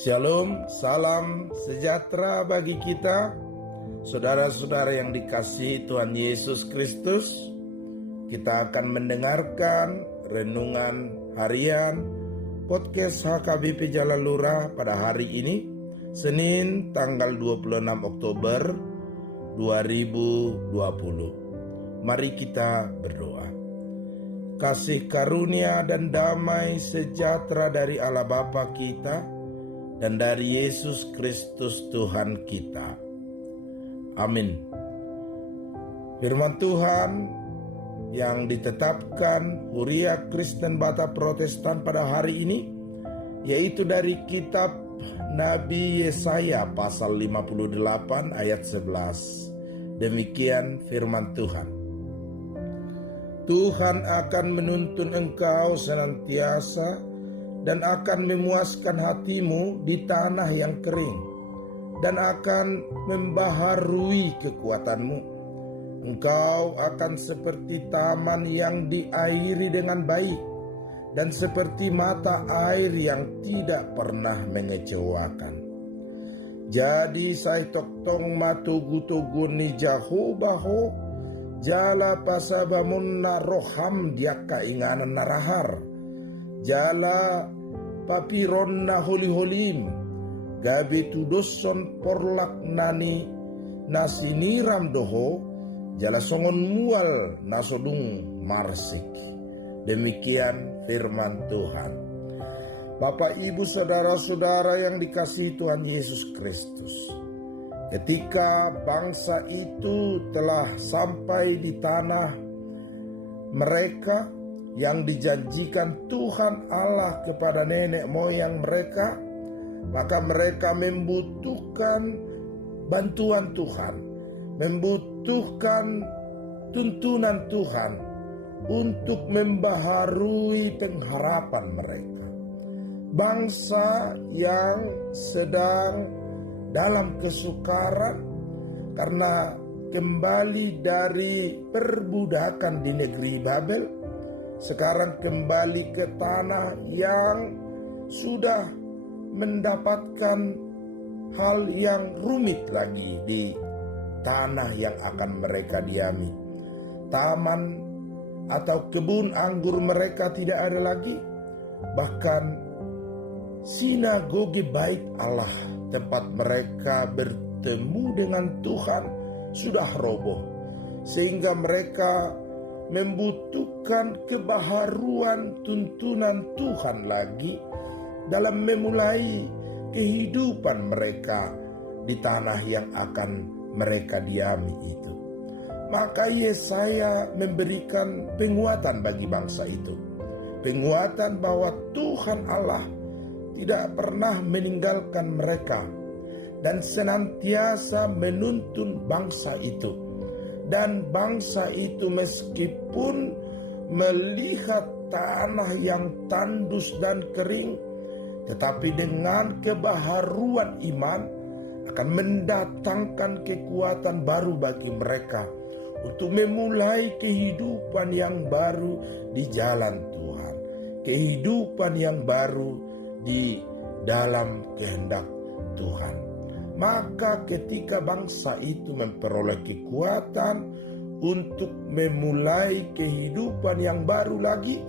Shalom, salam sejahtera bagi kita, saudara-saudara yang dikasihi Tuhan Yesus Kristus. Kita akan mendengarkan renungan harian podcast HKBP Jalan Lurah pada hari ini, Senin tanggal 26 Oktober 2020. Mari kita berdoa. Kasih karunia dan damai sejahtera dari Allah Bapa kita dan dari Yesus Kristus Tuhan kita. Amin. Firman Tuhan yang ditetapkan Huria Kristen Batak Protestan pada hari ini, yaitu dari kitab Nabi Yesaya pasal 58 ayat 11. Demikian firman Tuhan. Tuhan akan menuntun engkau senantiasa dan akan memuaskan hatimu di tanah yang kering, dan akan membaharui kekuatanmu. Engkau akan seperti taman yang diairi dengan baik, dan seperti mata air yang tidak pernah mengecewakan. Jadi saya toktong matugu-tugu ni Jahobaho, jala pasabamun naroham dia kainganan narahar. Jala papiron na holi-holim, gabi tudoson porlak nani nasiniram doho, jala songon mual nasodung marsik. Demikian firman Tuhan. Bapak, Ibu, saudara-saudara yang dikasihi Tuhan Yesus Kristus, ketika bangsa itu telah sampai di tanah mereka yang dijanjikan Tuhan Allah kepada nenek moyang mereka, maka mereka membutuhkan bantuan Tuhan, membutuhkan tuntunan Tuhan untuk membaharui pengharapan mereka. Bangsa yang sedang dalam kesukaran karena kembali dari perbudakan di negeri Babel, sekarang kembali ke tanah yang sudah mendapatkan hal yang rumit lagi di tanah yang akan mereka diami. Taman atau kebun anggur mereka tidak ada lagi. Bahkan sinagoge bait Allah, tempat mereka bertemu dengan Tuhan, sudah roboh. Sehingga mereka membutuhkan kebaharuan tuntunan Tuhan lagi dalam memulai kehidupan mereka di tanah yang akan mereka diami itu. Maka Yesaya memberikan penguatan bagi bangsa itu. Penguatan bahwa Tuhan Allah tidak pernah meninggalkan mereka dan senantiasa menuntun bangsa itu. Dan bangsa itu meskipun melihat tanah yang tandus dan kering, tetapi dengan kebaharuan iman akan mendatangkan kekuatan baru bagi mereka untuk memulai kehidupan yang baru di jalan Tuhan, kehidupan yang baru di dalam kehendak Tuhan. Maka ketika bangsa itu memperoleh kekuatan untuk memulai kehidupan yang baru lagi,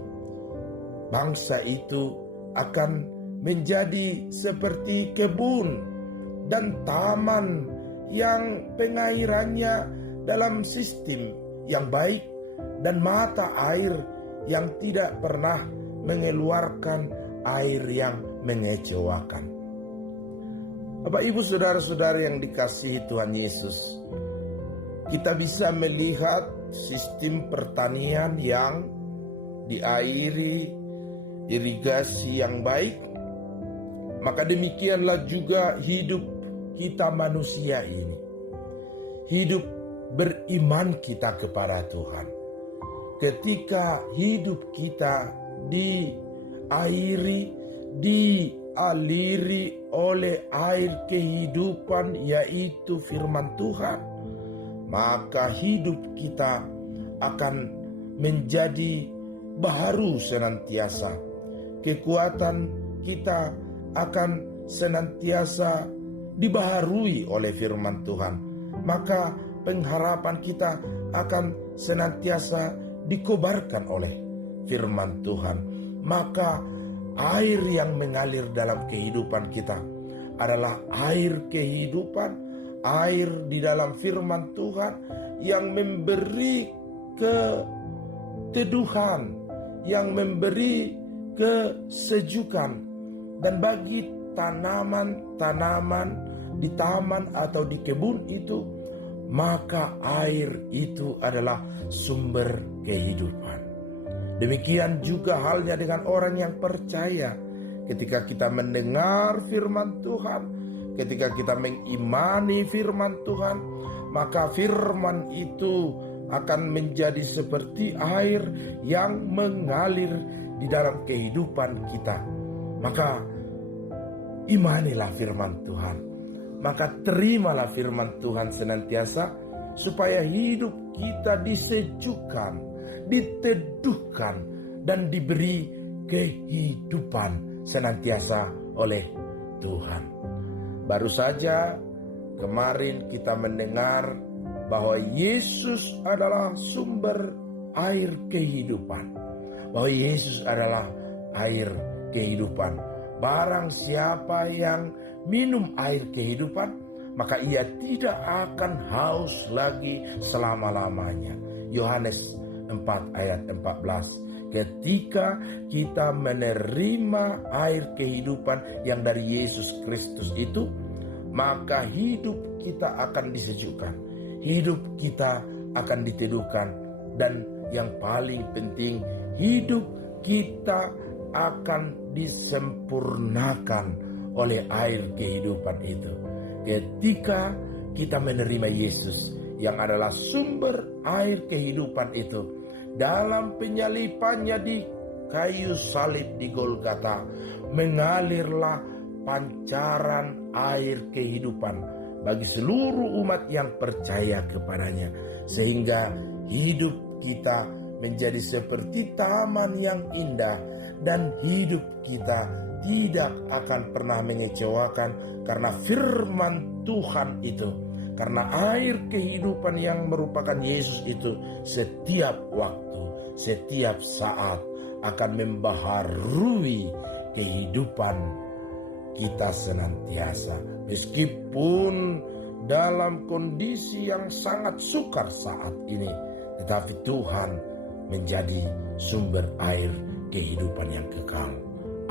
bangsa itu akan menjadi seperti kebun dan taman yang pengairannya dalam sistem yang baik dan mata air yang tidak pernah mengeluarkan air yang mengecewakan. Bapak, Ibu, saudara-saudara yang dikasihi Tuhan Yesus, kita bisa melihat sistem pertanian yang diairi irigasi yang baik. Maka demikianlah juga hidup kita manusia ini. Hidup beriman kita kepada Tuhan. Ketika hidup kita diairi, dialiri oleh air kehidupan, yaitu firman Tuhan, maka hidup kita akan menjadi baharu senantiasa. Kekuatan kita akan senantiasa dibaharui oleh firman Tuhan, maka pengharapan kita akan senantiasa dikobarkan oleh firman Tuhan. Maka air yang mengalir dalam kehidupan kita adalah air kehidupan, air di dalam firman Tuhan yang memberi keteduhan, yang memberi kesejukan. Dan bagi tanaman-tanaman di taman atau di kebun itu, maka air itu adalah sumber kehidupan. Demikian juga halnya dengan orang yang percaya. Ketika kita mendengar firman Tuhan, ketika kita mengimani firman Tuhan, maka firman itu akan menjadi seperti air yang mengalir di dalam kehidupan kita. Maka imanilah firman Tuhan, maka terimalah firman Tuhan senantiasa, supaya hidup kita disejukkan, diteduhkan, dan diberi kehidupan senantiasa oleh Tuhan. Baru saja kemarin kita mendengar bahwa Yesus adalah sumber air kehidupan, bahwa Yesus adalah air kehidupan. Barang siapa yang minum air kehidupan, maka ia tidak akan haus lagi selama-lamanya. Yohanes 4 ayat 14. Ketika kita menerima air kehidupan yang dari Yesus Kristus itu, maka hidup kita akan disejukkan, hidup kita akan diteduhkan, dan yang paling penting, hidup kita akan disempurnakan oleh air kehidupan itu. Ketika kita menerima Yesus yang adalah sumber air kehidupan itu, dalam penyalipannya di kayu salib di Golgota, mengalirlah pancaran air kehidupan bagi seluruh umat yang percaya kepadanya, sehingga hidup kita menjadi seperti taman yang indah, dan hidup kita tidak akan pernah mengecewakan karena firman Tuhan itu, karena air kehidupan yang merupakan Yesus itu setiap waktu, setiap saat akan membaharui kehidupan kita senantiasa. Meskipun dalam kondisi yang sangat sukar saat ini, tetapi Tuhan menjadi sumber air kehidupan yang kekal.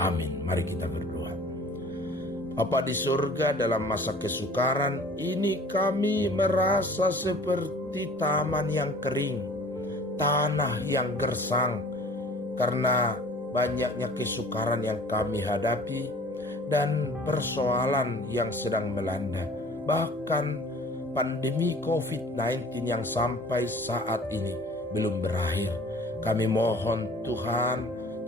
Amin. Mari kita berdoa. Bapa di surga, dalam masa kesukaran ini kami merasa seperti taman yang kering, tanah yang gersang, karena banyaknya kesukaran yang kami hadapi dan persoalan yang sedang melanda. Bahkan pandemi COVID-19 yang sampai saat ini belum berakhir. Kami mohon Tuhan,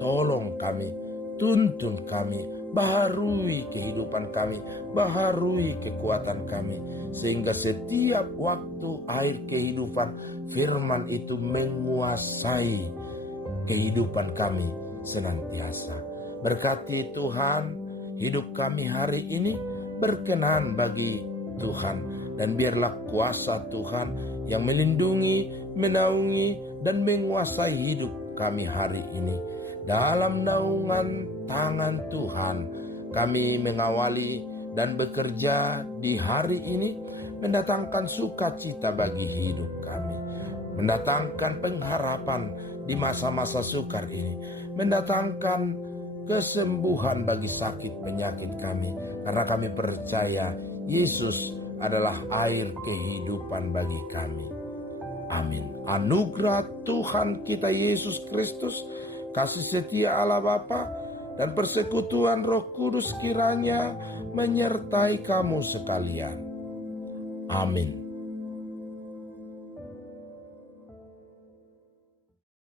tolong kami, tuntun kami, baharui kehidupan kami, baharui kekuatan kami, sehingga setiap waktu air kehidupan firman itu menguasai kehidupan kami senantiasa. Berkati Tuhan hidup kami hari ini, berkenan bagi Tuhan, dan biarlah kuasa Tuhan yang melindungi, menaungi, dan menguasai hidup kami hari ini. Dalam naungan tangan Tuhan, kami mengawali dan bekerja di hari ini, mendatangkan sukacita bagi hidup kami, mendatangkan pengharapan di masa-masa sukar ini, mendatangkan kesembuhan bagi sakit penyakit kami, karena kami percaya Yesus adalah air kehidupan bagi kami. Amin. Anugerah Tuhan kita Yesus Kristus, kasih setia Allah Bapa, dan persekutuan Roh Kudus kiranya menyertai kamu sekalian. Amin.